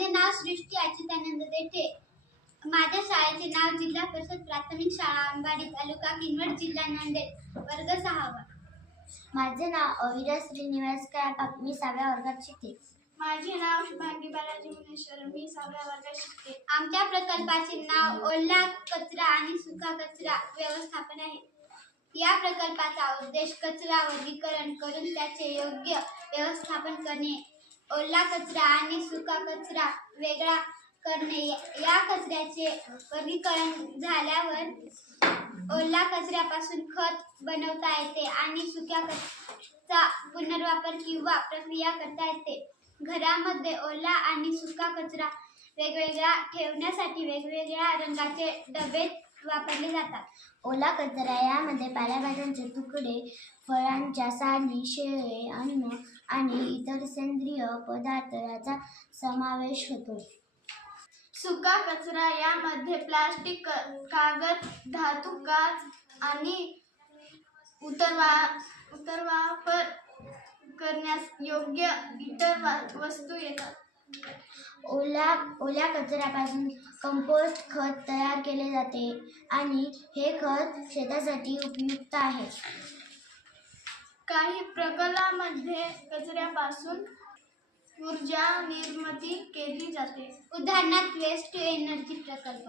माझे नाव सृष्टी अच्युतानंद देठे. माझ्या शाळेचे नाव जिल्हा परिषद प्राथमिक शाळा अंबाडी तालुका किनवट जिल्हा नांदेड वर्ग सहावा. माझे नाव अविरा श्रीनिवास काळपाक मी सहाव्या वर्गात शिकते माझे नाव शुभांगी बालाजी मुनेश्वर मी सहाव्या वर्गात शिकते आमच्या प्रकल्पाचे नाव ओला कचरा आणि सुका कचरा व्यवस्थापन आहे. या प्रकल्पाचा उद्देश कचरा वर्गीकरण करून त्याचे योग्य व्यवस्थापन करणे ओला कचरा आणि सुका कचरा वेगळा करणे या कचऱ्याचे वर्गीकरण झाल्यावर ओला कचऱ्यापासून खत बनवता येते आणि सुक्या कचऱ्याचा पुनर्वापर किंवा प्रक्रिया करता येते. घरामध्ये ओला आणि सुका कचरा वेगवेगळा ठेवण्यासाठी वेगवेगळ्या रंगाचे डबे वापरले जातात. ओला कचरा यामध्ये पालेभाज्यांचे तुकडे फळांच्या साली शेळे अन्न आणि इतर सेंद्रिय पदार्थ याचा समावेश होतो. सुका कचरा यामध्ये प्लास्टिक कागद धातू काच आणि उतरवा उतरवापर करण्यास योग्य इतर वस्तू येतात. ओला ओल्या कचऱ्यापासून कंपोस्ट खत तयार केले जाते आणि हे खत शेतासाठी उपयुक्त आहे. काही प्रकल्पामध्ये कचऱ्यापासून ऊर्जा निर्मिती केली जाते. उदाहरणार्थ वेस्ट टू एनर्जी प्रकल्प.